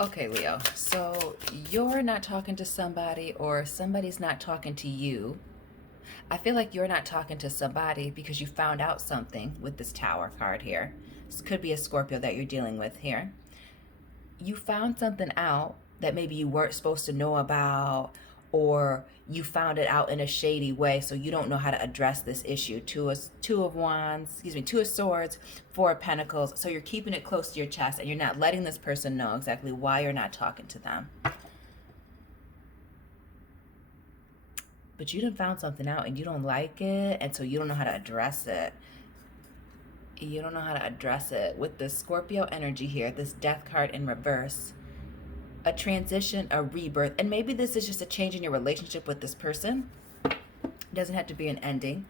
Okay, Leo. So you're not talking to somebody, or somebody's not talking to you. I feel like you're not talking to somebody because you found out something with this Tower card here. This could be a Scorpio that you're dealing with here. You found something out that maybe you weren't supposed to know about, or you found it out in a shady way, so you don't know how to address this issue. Two of wands, excuse me, two of swords, four of pentacles. So you're keeping it close to your chest, and you're not letting this person know exactly why you're not talking to them. But you done found something out and you don't like it, and so you don't know how to address it. You don't know how to address it with the Scorpio energy here, this death card in reverse. A transition, a rebirth, and maybe this is just a change in your relationship with this person. It doesn't have to be an ending.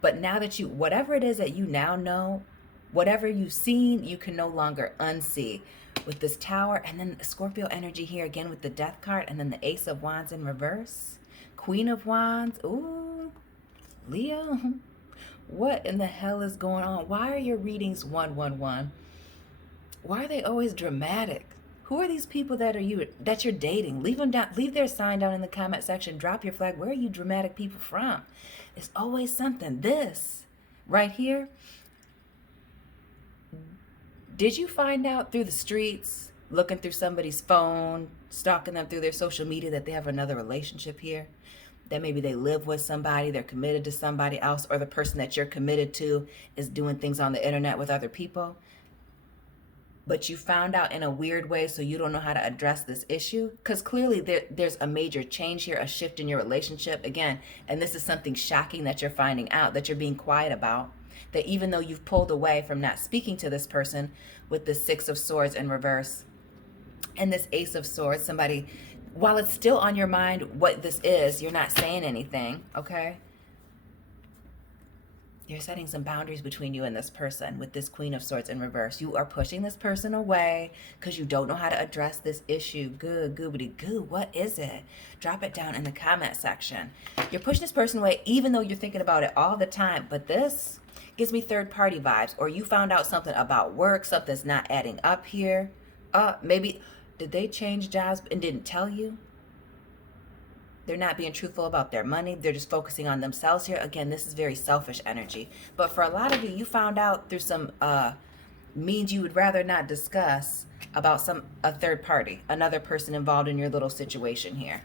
But now that you, whatever it is that you now know, whatever you've seen, you can no longer unsee. With this Tower, and then the Scorpio energy here again with the death card, and then the Ace of Wands in reverse. Queen of Wands. Ooh, Leo. What in the hell is going on? Why are your readings 111? Why are they always dramatic? Who are these people that you're dating? Leave them down. Leave their sign down in the comment section. Drop your flag. Where are you dramatic people from? It's always something. This right here. Did you find out through the streets, looking through somebody's phone, stalking them through their social media, that they have another relationship here? That maybe they live with somebody, they're committed to somebody else, or the person that you're committed to is doing things on the internet with other people? But you found out in a weird way, so you don't know how to address this issue? Because clearly there's a major change here, a shift in your relationship. Again, and this is something shocking that you're finding out, that you're being quiet about. That even though you've pulled away from not speaking to this person with the Six of Swords in reverse and this Ace of Swords, somebody, while it's still on your mind what this is, you're not saying anything, okay? You're setting some boundaries between you and this person with this Queen of Swords in reverse. You are pushing this person away because you don't know how to address this issue. Good, goobity goo. What is it? Drop it down in the comment section. You're pushing this person away even though you're thinking about it all the time. But this gives me third party vibes. Or you found out something about work, something's not adding up here. Maybe, did they change jobs and didn't tell you? They're not being truthful about their money. They're just focusing on themselves here. Again, this is very selfish energy. But for a lot of you, you found out through some means you would rather not discuss about a third party, another person involved in your little situation here.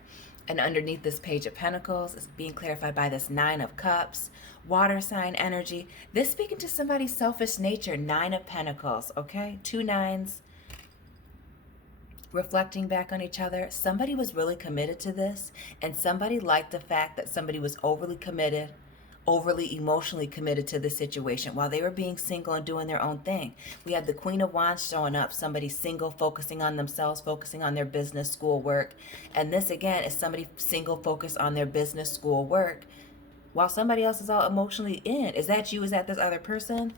And underneath this Page of Pentacles is being clarified by this Nine of Cups, water sign energy. This speaking to somebody's selfish nature, Nine of Pentacles, okay? Two nines. Reflecting back on each other, somebody was really committed to this, and somebody liked the fact that somebody was overly committed, overly emotionally committed to the situation while they were being single and doing their own thing. We had the Queen of Wands showing up, somebody single, focusing on themselves, focusing on their business, school, work. And this again is somebody single, focused on their business, school, work, while somebody else is all emotionally in. Is that you? Is that this other person?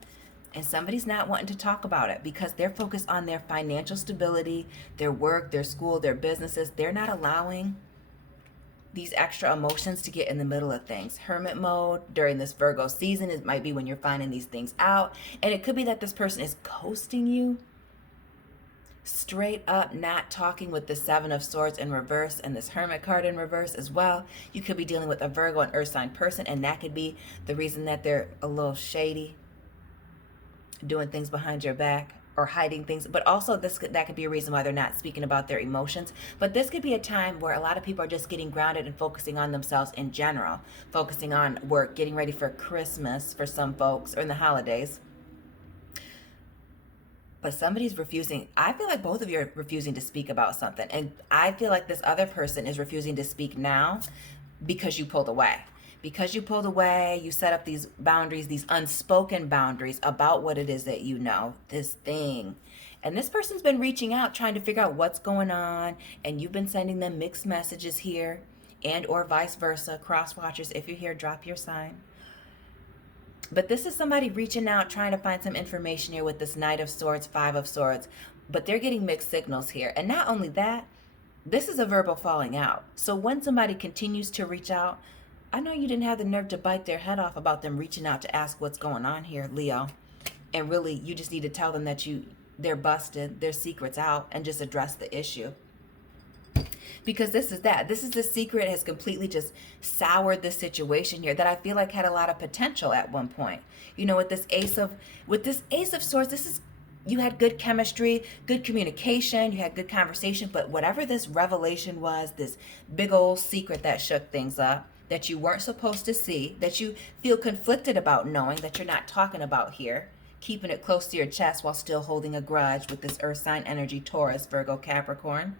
And somebody's not wanting to talk about it because they're focused on their financial stability, their work, their school, their businesses. They're not allowing these extra emotions to get in the middle of things. Hermit mode during this Virgo season, it might be when you're finding these things out. And it could be that this person is ghosting you. Straight up not talking with the Seven of Swords in reverse and this Hermit card in reverse as well. You could be dealing with a Virgo and Earth sign person, and that could be the reason that they're a little shady, doing things behind your back or hiding things. But also that could be a reason why they're not speaking about their emotions. But this could be a time where a lot of people are just getting grounded and focusing on themselves in general, focusing on work, getting ready for Christmas for some folks, or in the holidays. But somebody's refusing. I feel like both of you are refusing to speak about something, and I feel like this other person is refusing to speak now because you pulled away. Because you pulled away, you set up these boundaries, these unspoken boundaries about what it is that you know, this thing. And this person's been reaching out, trying to figure out what's going on, and you've been sending them mixed messages here, and or vice versa. Cross watchers, if you're here, drop your sign. But this is somebody reaching out, trying to find some information here with this Knight of Swords, Five of Swords. But they're getting mixed signals here. And not only that, this is a verbal falling out. So when somebody continues to reach out, I know you didn't have the nerve to bite their head off about them reaching out to ask what's going on here, Leo. And really, you just need to tell them that they're busted, their secret's out, and just address the issue. Because this is the secret has completely just soured this situation here that I feel like had a lot of potential at one point. You know, with this ace of swords, you had good chemistry, good communication, you had good conversation, but whatever this revelation was, this big old secret that shook things up, that you weren't supposed to see, that you feel conflicted about knowing, that you're not talking about here, keeping it close to your chest while still holding a grudge with this earth sign energy, Taurus, Virgo, Capricorn.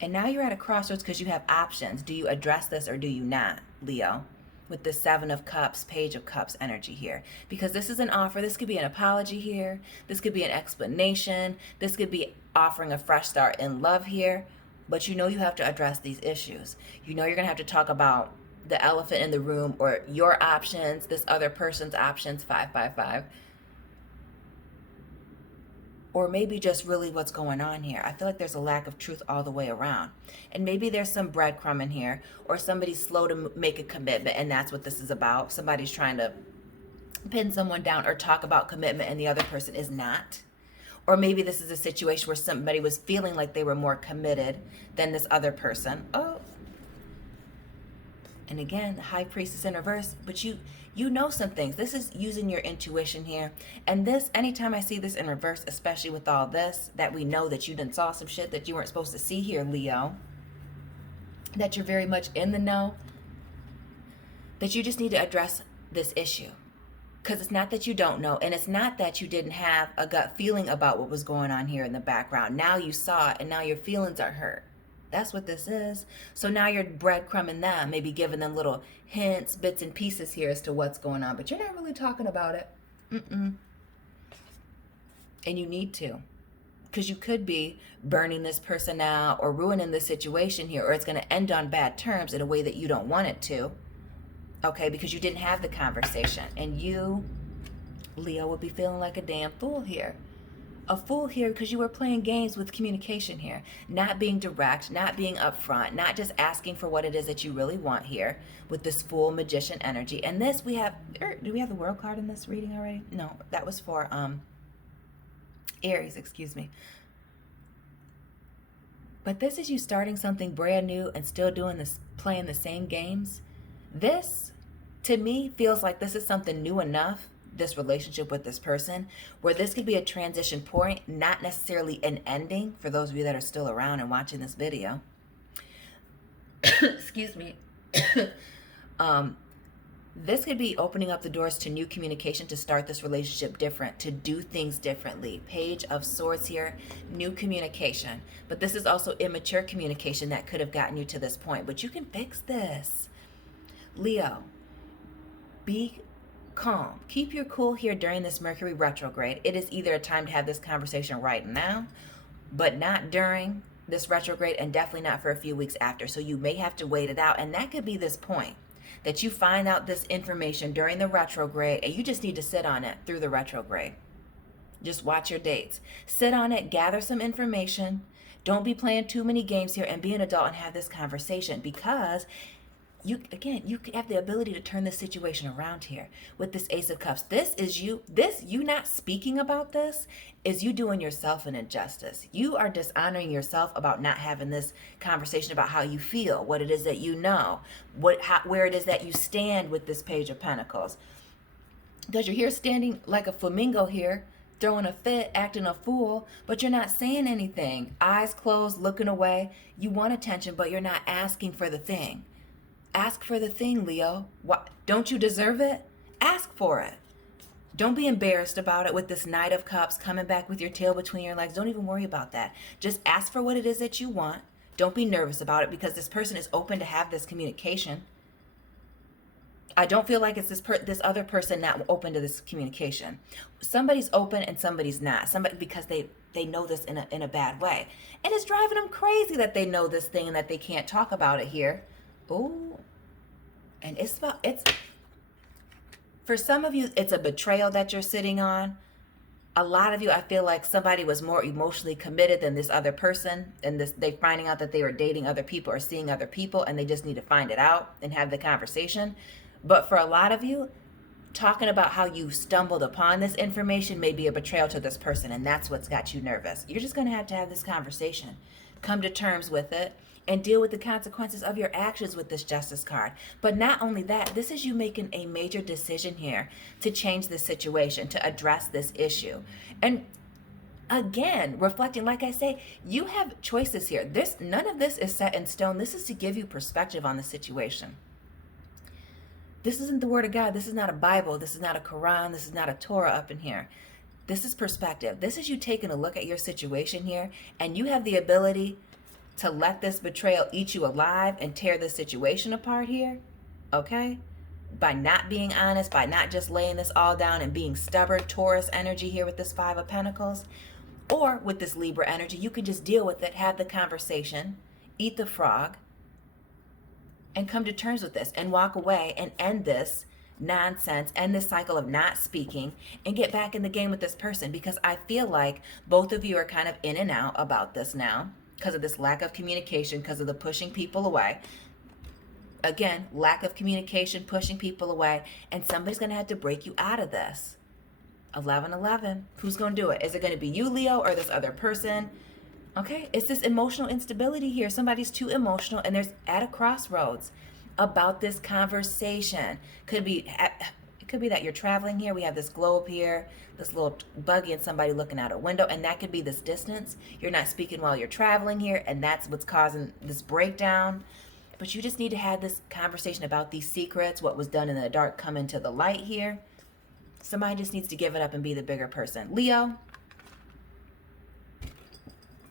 And now you're at a crossroads because you have options. Do you address this or do you not, Leo? With the Seven of Cups, Page of Cups energy here. Because this is an offer. This could be an apology here. This could be an explanation. This could be offering a fresh start in love here. But you know you have to address these issues. You know you're going to have to talk about the elephant in the room or your options, this other person's options, 555. Or maybe just really what's going on here. I feel like there's a lack of truth all the way around. And maybe there's some breadcrumb in here, or somebody's slow to make a commitment, and that's what this is about. Somebody's trying to pin someone down or talk about commitment, and the other person is not. Or maybe this is a situation where somebody was feeling like they were more committed than this other person. Oh. And again, the High Priestess in reverse, but you know some things. This is using your intuition here. And this, anytime I see this in reverse, especially with all this, that we know that you done saw some shit that you weren't supposed to see here, Leo, that you're very much in the know, that you just need to address this issue. Because it's not that you don't know, and it's not that you didn't have a gut feeling about what was going on here in the background. Now you saw it, and now your feelings are hurt. That's what this is. So now you're breadcrumbing them, maybe giving them little hints, bits and pieces here as to what's going on, but you're not really talking about it. And you need to, because you could be burning this person out or ruining the situation here, or it's going to end on bad terms in a way that you don't want it to. Okay, because you didn't have the conversation, and you, Leo, would be feeling like a damn fool here. A fool here because you were playing games with communication here, not being direct, not being upfront, not just asking for what it is that you really want here with this Fool Magician energy. And this we have, do we have the World card in this reading already? No, that was for Aries, excuse me. But this is you starting something brand new and still doing this, playing the same games. This, to me, feels like this is something new enough, this relationship with this person, where this could be a transition point, not necessarily an ending for those of you that are still around and watching this video. Excuse me. This could be opening up the doors to new communication, to start this relationship different, to do things differently. Page of Swords here, new communication. But this is also immature communication that could have gotten you to this point. But you can fix this. Leo, be calm. Keep your cool here during this Mercury retrograde. It is either a time to have this conversation right now, but not during this retrograde, and definitely not for a few weeks after. So you may have to wait it out, and that could be this point that you find out this information during the retrograde, and you just need to sit on it through the retrograde. Just watch your dates. Sit on it, gather some information. Don't be playing too many games here, and be an adult and have this conversation, because you have the ability to turn this situation around here with this Ace of Cups. This you not speaking about this is you doing yourself an injustice. You are dishonoring yourself about not having this conversation about how you feel, what it is that you know, where it is that you stand with this Page of Pentacles. Because you're here standing like a flamingo here, throwing a fit, acting a fool, but you're not saying anything. Eyes closed, looking away. You want attention, but you're not asking for the thing. Ask for the thing, Leo. What, don't you deserve it? Ask for it. Don't be embarrassed about it with this Knight of Cups coming back with your tail between your legs. Don't even worry about that. Just ask for what it is that you want. Don't be nervous about it, because this person is open to have this communication. I don't feel like it's this other person not open to this communication. Somebody's open and somebody's not. Somebody, because they know this in a bad way. And it's driving them crazy that they know this thing and that they can't talk about it here. Oh, and it's for some of you, it's a betrayal that you're sitting on. A lot of you, I feel like somebody was more emotionally committed than this other person, and they finding out that they were dating other people or seeing other people, and they just need to find it out and have the conversation. But for a lot of you, talking about how you stumbled upon this information may be a betrayal to this person, and that's what's got you nervous. You're just going to have this conversation, come to terms with it, and deal with the consequences of your actions with this Justice card. But not only that, this is you making a major decision here to change this situation, to address this issue. And again, reflecting, like I say, you have choices here. None of this is set in stone. This is to give you perspective on the situation. This isn't the Word of God. This is not a Bible. This is not a Quran. This is not a Torah up in here. This is perspective. This is you taking a look at your situation here, and you have the ability to let this betrayal eat you alive and tear the situation apart here, okay? By not being honest, by not just laying this all down and being stubborn, Taurus energy here with this Five of Pentacles, or with this Libra energy, you can just deal with it, have the conversation, eat the frog, and come to terms with this and walk away and end this nonsense, end this cycle of not speaking, and get back in the game with this person. Because I feel like both of you are kind of in and out about this now because of this lack of communication, because of the pushing people away. Again, lack of communication, pushing people away, and somebody's going to have to break you out of this. 11-11. Who's going to do it? Is it going to be you, Leo, or this other person? Okay, it's this emotional instability here. Somebody's too emotional, and there's at a crossroads about this conversation. It could be that you're traveling here. We have this globe here, this little buggy, and somebody looking out a window, and that could be this distance. You're not speaking while you're traveling here, and that's what's causing this breakdown. But you just need to have this conversation about these secrets, what was done in the dark come into the light here. Somebody just needs to give it up and be the bigger person. Leo,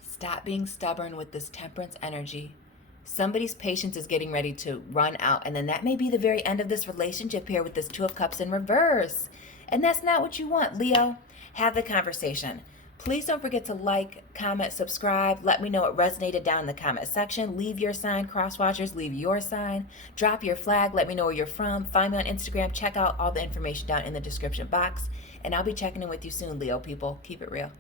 stop being stubborn with this Temperance energy. Somebody's patience is getting ready to run out, and then that may be the very end of this relationship here with this Two of Cups in reverse. And that's not what you want, Leo. Have the conversation. Please don't forget to like, comment, subscribe. Let me know what resonated down in the comment section. Leave your sign, cross-watchers. Leave your sign. Drop your flag. Let me know where you're from. Find me on Instagram. Check out all the information down in the description box. And I'll be checking in with you soon, Leo people. Keep it real.